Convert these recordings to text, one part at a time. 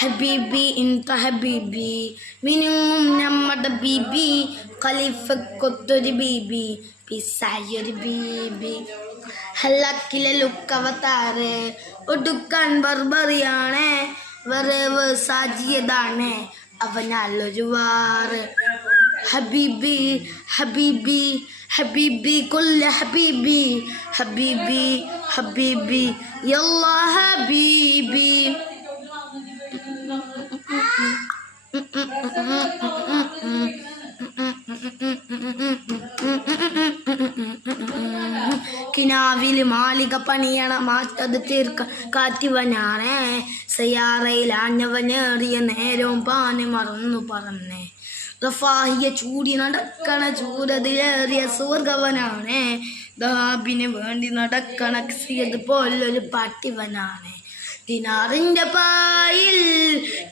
ഹബീബി ഇൻത ഹബീബി മിനിങ്ങും നമ്മുടെ ബീബി ഖലീഫക്കൊത്തൊരു ബീബി പിസായൊരു ബീബി ഹല്ലാക്കിലെ ലുക്കവത്താറ് ഒടുക്കാൻ ബർബറിയാണ് വരവ് സാജിയതാണ് അവനല്ലൊരു വാറ് ഹബീബി ഹബീബി ഹബീബി കുല്ല ഹബീബി ഹബീബി ഹബീബി യല്ലാ ഹബീബി കിനാവില് മാലിക പണിയണ മാറ്റത് തീർക്ക കാറ്റിവനാണ് സയാറയിൽ ആഞ്ഞവനേറിയ നേരവും പാനി മറന്നു പറന്നേ റഫാഹിയ ചൂടി നടക്കണ ചൂരതിലേറിയ സ്വർഗവനാണ് ദാബിന് വേണ്ടി നടക്കണ സിയത് പോലൊരു പാട്ടിവനാണ് ദിനാറിന്റെ പായിൽ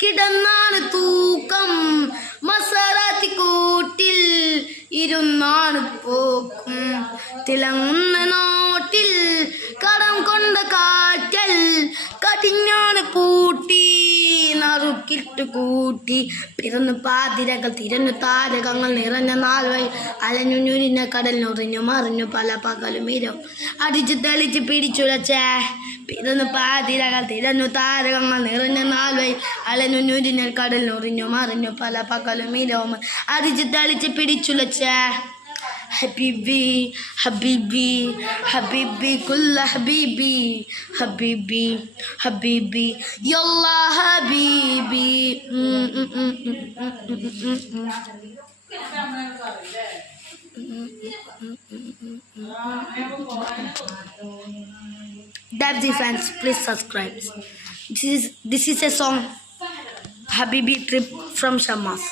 കിടന്നാണ് തൂക്കം മസറാത്തി കൂട്ടിൽ ഇരുന്നാണ് പോക്കും തിളങ്ങുന്ന നോട്ടിൽ കടം കൊണ്ട കാറ്റൽ കടിഞ്ഞാണ് പൂട്ടി നറുക്കിട്ട് കൂട്ടി പിറന്നു പാതിരകൾ തിരഞ്ഞു താരകങ്ങൾ നിറഞ്ഞ നാൾവൈ അലഞ്ഞു ഞുരിഞ്ഞ കടൽ നുറിഞ്ഞു മറിഞ്ഞു പല പകലും ഇരവും അടിച്ചു തെളിച്ച് പിടിച്ചുലച്ചേ പിറന്നു പാതിരകൾ തിരഞ്ഞു താരകങ്ങൾ നിറഞ്ഞ നാൾവൈ അലഞ്ഞു ഞുരിഞ്ഞ കടൽ നുറിഞ്ഞു മറിഞ്ഞു പല പകലും ഇരവും അടിച്ചു തെളിച്ച് പിടിച്ചുലച്ചേ ഹബീബി ഹബീബി ഹബീബി കുല്ല ഹബീബി ഹബീബി ഹബീബി യല്ലാ ഹബീബി Dabzi fans, please subscribe. This is a song Habibi trip from Shamas.